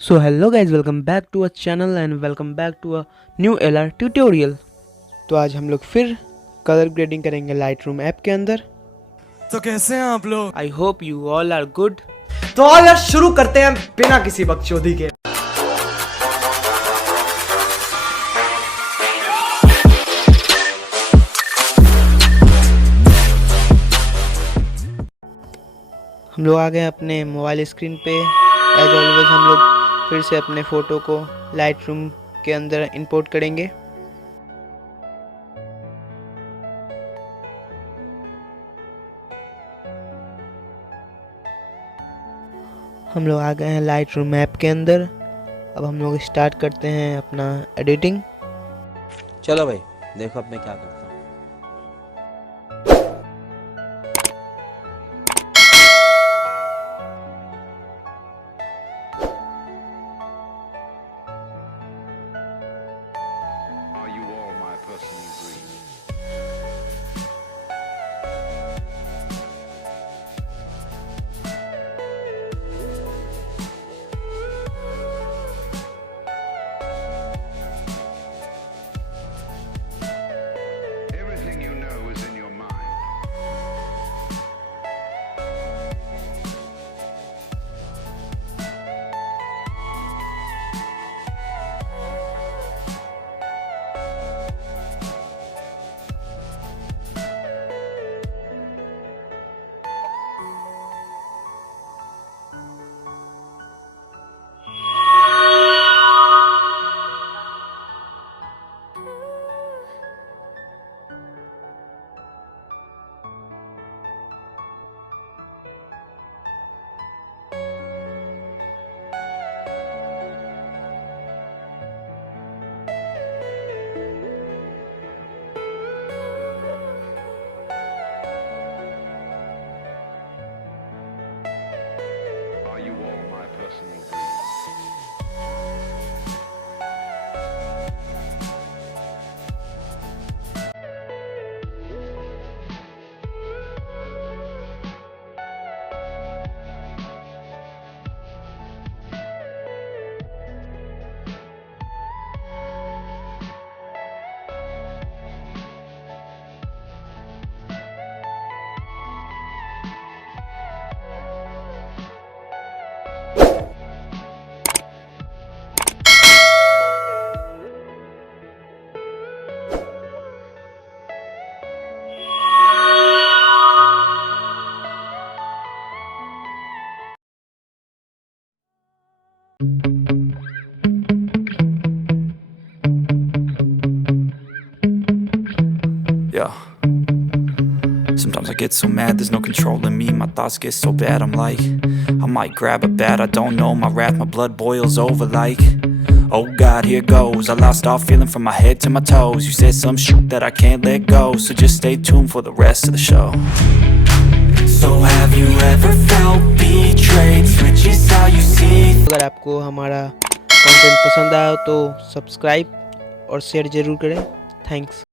So hello guys, welcome back to our channel and welcome back to a new LR tutorial। तो आज हम लोग फिर colour grading करेंगे लाइटरूम ऐप के अंदर। तो कैसे हैं आप लोग? I hope you all are good. तो आओ यार शुरू करते हैं बिना किसी बकचोदी के। हम लोग आ गए अपने मोबाइल स्क्रीन पे। एज ऑलवेज हम लोग फिर से अपने फ़ोटो को लाइटरूम के अंदर इंपोर्ट करेंगे। हम लोग आ गए हैं लाइटरूम ऐप के अंदर। अब हम लोग स्टार्ट करते हैं अपना एडिटिंग। चलो भाई देखो अब मैं क्या करता हूँ। Are you all my personal dreams? Everything you know is in your mind. Are you all my personal dreams? Yeah. Sometimes I get so mad, there's no controlling me. My thoughts get so bad, I'm like, I might grab a bat, I don't know. My wrath, my blood boils over like, oh God, here goes. I lost all feeling from my head to my toes. You said some shit that I can't let go, so just stay tuned for the rest of the show. So have you ever felt betrayed? Switches how you see. अगर आपको हमारा content पसंद आया तो subscribe और share ज़रूर करें। Thanks.